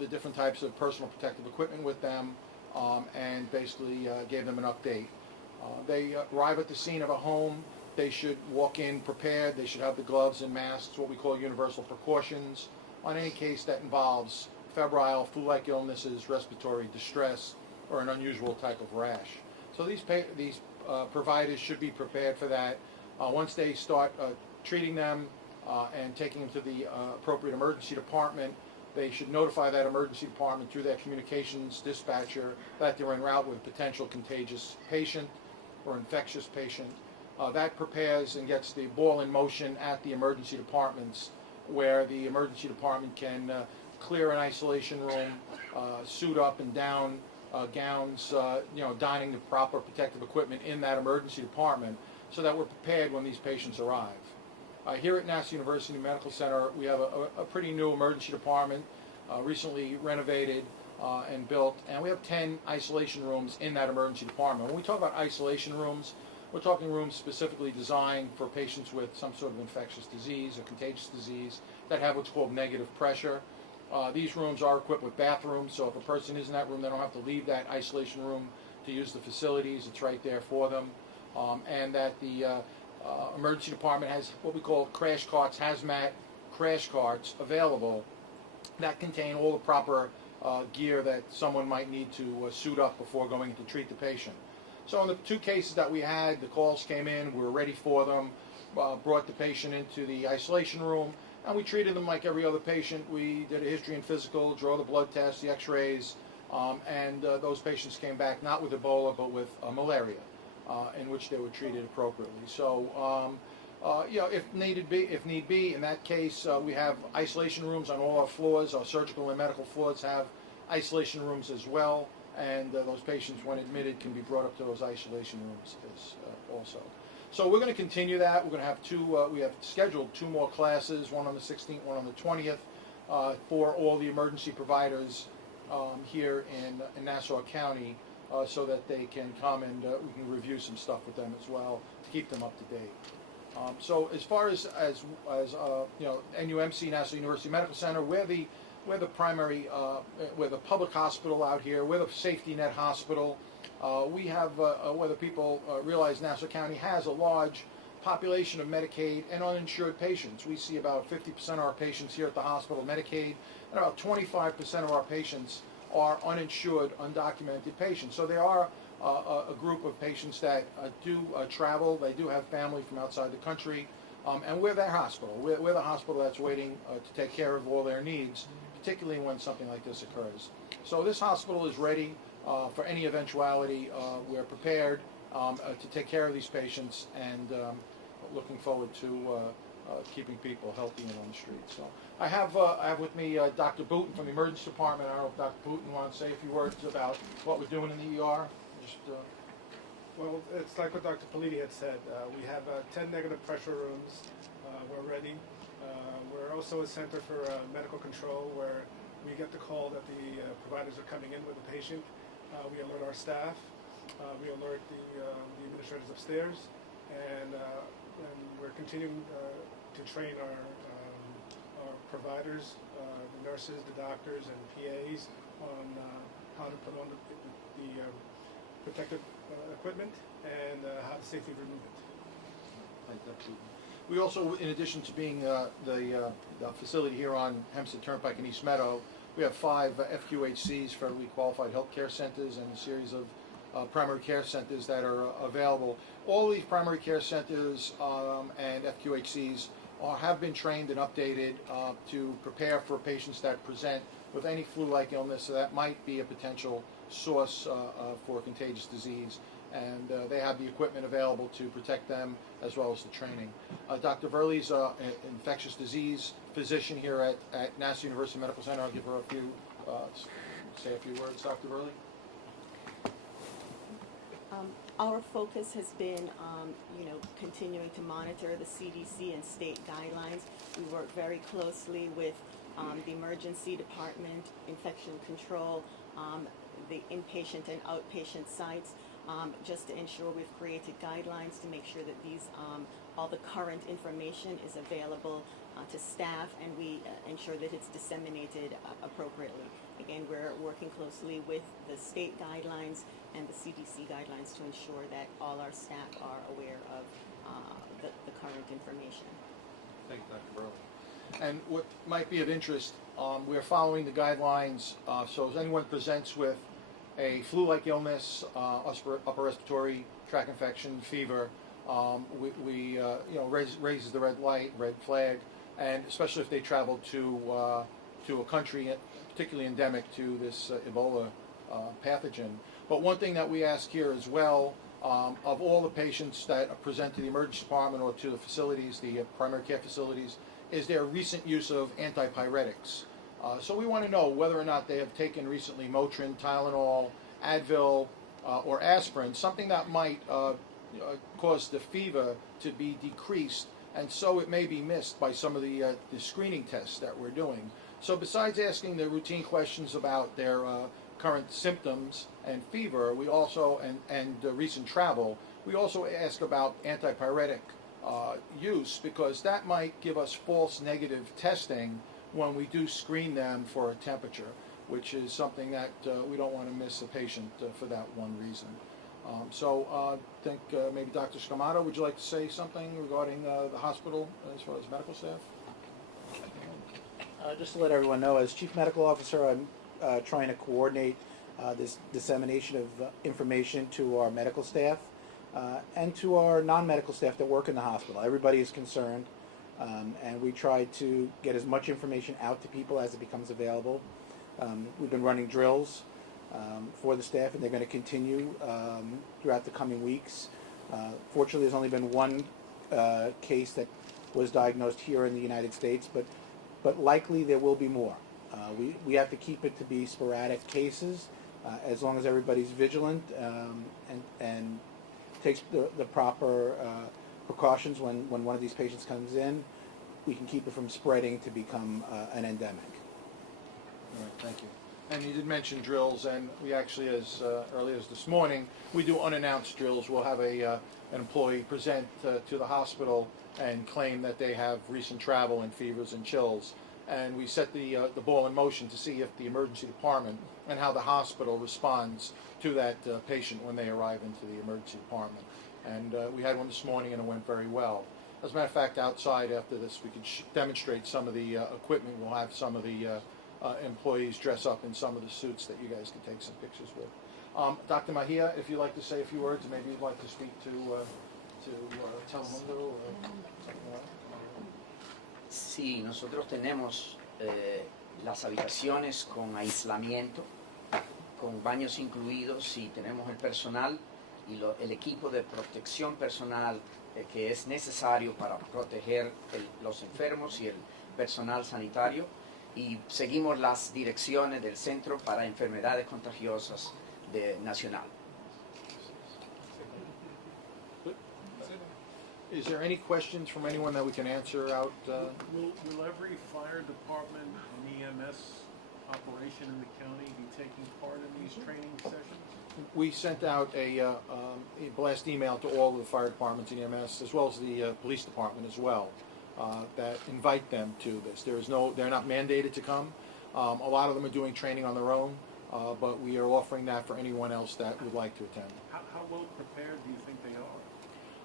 the different types of personal protective equipment with them, and basically gave them an update. They arrive at the scene of a home. They should walk in prepared. They should have the gloves and masks, what we call universal precautions, on any case that involves febrile, flu-like illnesses, respiratory distress, or an unusual type of rash. So these providers should be prepared for that. Once they start treating them and taking them to the appropriate emergency department, they should notify that emergency department through their communications dispatcher that they're en route with a potential contagious patient or infectious patient. That prepares and gets the ball in motion at the emergency departments, where the emergency department can clear an isolation room, suit up and down gowns, donning the proper protective equipment in that emergency department, so that we're prepared when these patients arrive. Here at Nassau University Medical Center, we have a pretty new emergency department, recently renovated and built, and we have 10 isolation rooms in that emergency department. When we talk about isolation rooms, we're talking rooms specifically designed for patients with some sort of infectious disease or contagious disease that have what's called negative pressure. These rooms are equipped with bathrooms, so if a person is in that room, they don't have to leave that isolation room to use the facilities. It's right there for them. And that the emergency department has what we call crash carts, hazmat crash carts available that contain all the proper gear that someone might need to suit up before going to treat the patient. So in the two cases that we had, the calls came in, we were ready for them, brought the patient into the isolation room, and we treated them like every other patient. We did a history and physical, draw the blood tests, the x-rays, and those patients came back not with Ebola but with malaria, in which they were treated appropriately. So if need be, in that case, we have isolation rooms on all our floors. Our surgical and medical floors have isolation rooms as well, and those patients, when admitted, can be brought up to those isolation rooms also. So we're going to continue that. We're going to have we have scheduled 2 more classes, one on the 16th, one on the 20th, for all the emergency providers here in Nassau County, so that they can come and we can review some stuff with them as well to keep them up to date. So as far as NUMC, Nassau University Medical Center, we're the primary, we're the public hospital out here. We're the safety net hospital. We have, whether people realize, Nassau County has a large population of Medicaid and uninsured patients. We see about 50% of our patients here at the hospital Medicaid, and about 25% of our patients are uninsured, undocumented patients. So there are a group of patients that do travel. They do have family from outside the country, and we're their hospital. We're the hospital that's waiting to take care of all their needs, particularly when something like this occurs. So this hospital is ready for any eventuality. We're prepared to take care of these patients, and looking forward to keeping people healthy and on the street. So I have with me Dr. Booten from the emergency department. I don't know if Dr. Booten wants to say a few words about what we're doing in the ER. Well, it's like what Dr. Politi had said. We have 10 negative pressure rooms. We're ready. We're also a center for medical control, where we get the call that the providers are coming in with a patient. We alert our staff. We alert the administrators upstairs, and we're continuing to train our providers, the nurses, the doctors, and PAs on how to put on the protective equipment and how to safely remove it. We also, in addition to being the facility here on Hempstead Turnpike in East Meadow, we have 5 FQHCs, federally qualified healthcare centers, and a series of primary care centers that are available. All these primary care centers and FQHCs have been trained and updated to prepare for patients that present with any flu-like illness, so that might be a potential source for contagious disease, and they have the equipment available to protect them, as well as the training. Dr. Verley's an infectious disease physician here at Nassau University Medical Center. I'll give her say a few words. Dr. Verley? Our focus has been, continuing to monitor the CDC and state guidelines. We work very closely with the emergency department, infection control, the inpatient and outpatient sites, just to ensure we've created guidelines to make sure that these all the current information is available to staff, and we ensure that it's disseminated appropriately. and we're working closely with the state guidelines and the CDC guidelines to ensure that all our staff are aware of the current information. Thank you, Dr. Burley. And what might be of interest, we're following the guidelines, so if anyone presents with a flu-like illness, upper respiratory tract infection, fever, we raises the red flag, and especially if they travel to a country particularly endemic to this Ebola pathogen. But one thing that we ask here as well, of all the patients that present to the emergency department or to the facilities, the primary care facilities, is there recent use of antipyretics. So we want to know whether or not they have taken recently Motrin, Tylenol, Advil, or aspirin, something that might cause the fever to be decreased, and so it may be missed by some of the screening tests that we're doing. So besides asking the routine questions about their current symptoms and fever, we also, and recent travel, we also ask about antipyretic use, because that might give us false negative testing when we do screen them for a temperature, which is something that we don't want to miss a patient for that one reason. So I think maybe Dr. Scamato, would you like to say something regarding the hospital as far as medical staff? Just to let everyone know, as Chief Medical Officer, I'm trying to coordinate this dissemination of information to our medical staff and to our non-medical staff that work in the hospital. Everybody is concerned, and we try to get as much information out to people as it becomes available. We've been running drills for the staff, and they're going to continue throughout the coming weeks. Fortunately, there's only been one case that was diagnosed here in the United States, but likely there will be more. We have to keep it to be sporadic cases, as long as everybody's vigilant and takes the proper precautions when one of these patients comes in. We can keep it from spreading to become an endemic. All right, thank you. And you did mention drills, and we actually, as early as this morning, we do unannounced drills. We'll have an employee present to the hospital and claim that they have recent travel and fevers and chills. And we set the ball in motion to see if the emergency department and how the hospital responds to that patient when they arrive into the emergency department. And we had one this morning, and it went very well. As a matter of fact, outside after this, we could demonstrate some of the equipment. We'll have some of the employees dress up in some of the suits that you guys can take some pictures with. Dr. Mahia, if you'd like to say a few words, maybe you'd like to speak to Telemundo or something like that. Sí, nosotros tenemos las habitaciones con aislamiento, con baños incluidos, y tenemos el personal y el equipo de protección personal que es necesario para proteger los enfermos y el personal sanitario, y seguimos las direcciones del Centro para Enfermedades Contagiosas nacional. Is there any questions from anyone that we can answer out? Will every fire department and EMS operation in the county be taking part in these training sessions? We sent out a blast email to all of the fire departments and EMS, as well as the police department as well, that invite them to this. They're not mandated to come. A lot of them are doing training on their own, but we are offering that for anyone else that would like to attend. How well prepared do you think they are?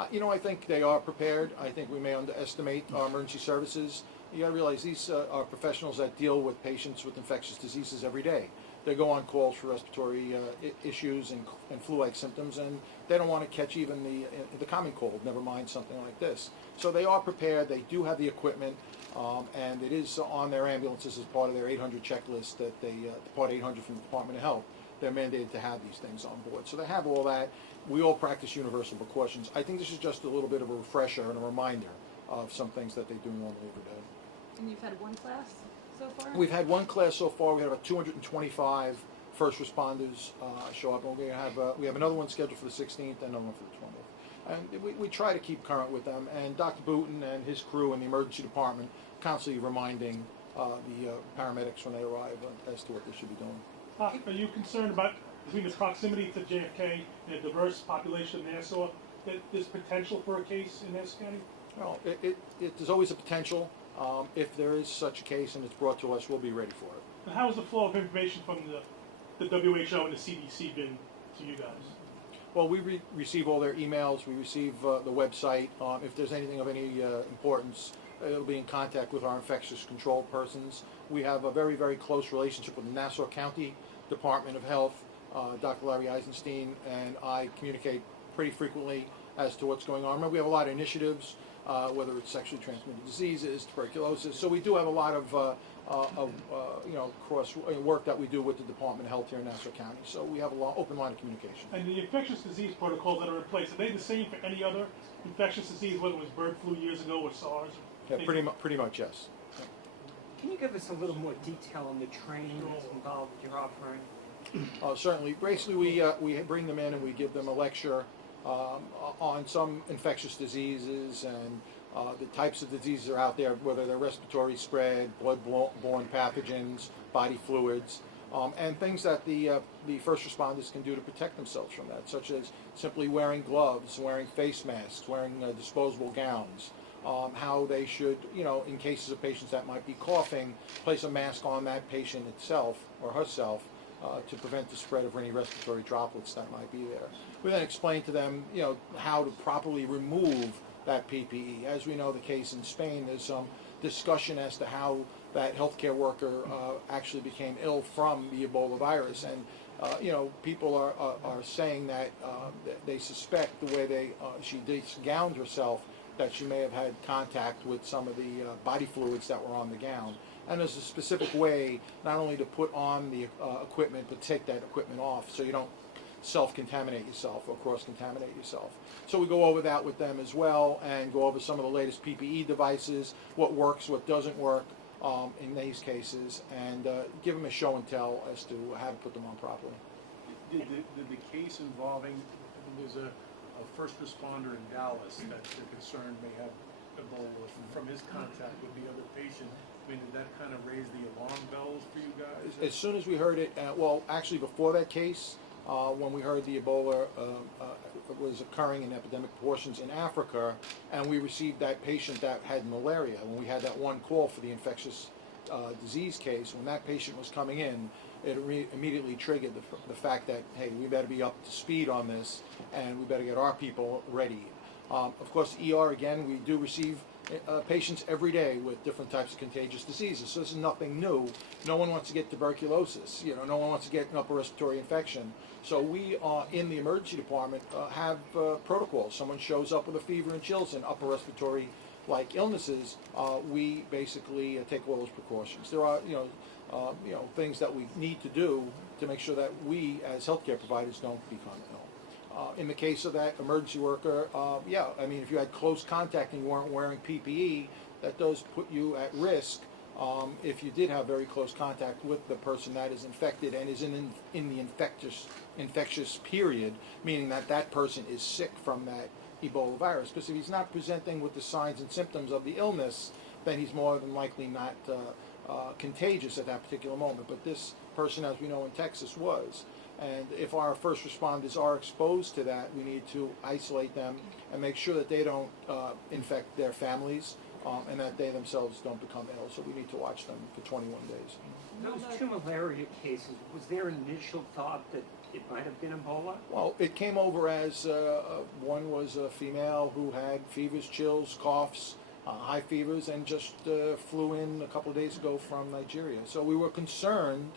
I think they are prepared. I think we may underestimate our emergency services. You got to realize these are professionals that deal with patients with infectious diseases every day. They go on calls for respiratory issues and flu-like symptoms, and they don't want to catch even the common cold, never mind something like this. So they are prepared. They do have the equipment, and it is on their ambulances as part of their 800 checklist that Part 800 from the Department of Health. They're mandated to have these things on board. So they have all that. We all practice universal precautions. I think this is just a little bit of a refresher and a reminder of some things that they do normally every day. And you've had one class so far? We've had one class so far. We had about 225 first responders show up, and we have another one scheduled for the 16th and another one for the 20th. And we try to keep current with them. And Dr. Booten and his crew in the emergency department constantly reminding the paramedics when they arrive as to what they should be doing. Are you concerned about, between the proximity to JFK and a diverse population of Nassau, that there's potential for a case in Nassau County? Well, there's always a potential. If there is such a case and it's brought to us, we'll be ready for it. And how has the flow of information from the WHO and the CDC been to you guys? Well, we receive all their emails. We receive the website. If there's anything of any importance, it'll be in contact with our infectious control persons. We have a very, very close relationship with the Nassau County Department of Health. Dr. Larry Eisenstein and I communicate pretty frequently as to what's going on. Remember, we have a lot of initiatives, whether it's sexually transmitted diseases, tuberculosis. So we do have a lot of cross work that we do with the Department of Health here in Nassau County. So we have open line of communication. And the infectious disease protocols that are in place, are they the same for any other infectious disease, whether it was bird flu years ago or SARS? Yeah, pretty much, yes. Can you give us a little more detail on the training that's involved that you're offering? Certainly. Basically, we bring them in and we give them a lecture on some infectious diseases and the types of diseases that are out there, whether they're respiratory spread, blood-borne pathogens, body fluids, and things that the first responders can do to protect themselves from that, such as simply wearing gloves, wearing face masks, wearing disposable gowns. How they should, in cases of patients that might be coughing, place a mask on that patient itself or herself to prevent the spread of any respiratory droplets that might be there. We then explain to them, how to properly remove that PPE. As we know, the case in Spain, there's some discussion as to how that healthcare worker actually became ill from the Ebola virus, and people are saying that they suspect the way she gowned herself, that she may have had contact with some of the body fluids that were on the gown. And there's a specific way not only to put on the equipment, but take that equipment off so you don't self-contaminate yourself or cross-contaminate yourself. So we go over that with them as well and go over some of the latest PPE devices, what works, what doesn't work in these cases, and give them a show and tell as to how to put them on properly. Did the case involving, there's a first responder in Dallas that they're concerned may have Ebola from his contact with the other patient? I mean, did that kind of raise the alarm bells for you guys? As soon as we heard it, well, actually before that case, when we heard the Ebola was occurring in epidemic proportions in Africa, and we received that patient that had malaria, when we had that one call for the infectious disease case, when that patient was coming in, it immediately triggered the fact that, hey, we better be up to speed on this, and we better get our people ready. Of course, ER, again, we do receive patients every day with different types of contagious diseases, so this is nothing new. No one wants to get tuberculosis, no one wants to get an upper respiratory infection. So we, in the emergency department, have protocols. Someone shows up with a fever and chills and upper respiratory like illnesses, we basically take all those precautions. There are, things that we need to do to make sure that we, as healthcare providers, don't become ill. In the case of that emergency worker, if you had close contact and you weren't wearing PPE, that does put you at risk if you did have very close contact with the person that is infected and is in the infectious period, meaning that person is sick from that Ebola virus. Because if he's not presenting with the signs and symptoms of the illness, then he's more than likely not contagious at that particular moment. But this person, as we know in Texas, was. And if our first responders are exposed to that, we need to isolate them and make sure that they don't infect their families and that they themselves don't become ill. So we need to watch them for 21 days. Those two malaria cases, was there an initial thought that it might have been Ebola? Well, it came over as one was a female who had fevers, chills, coughs, high fevers, and just flew in a couple of days ago from Nigeria. So we were concerned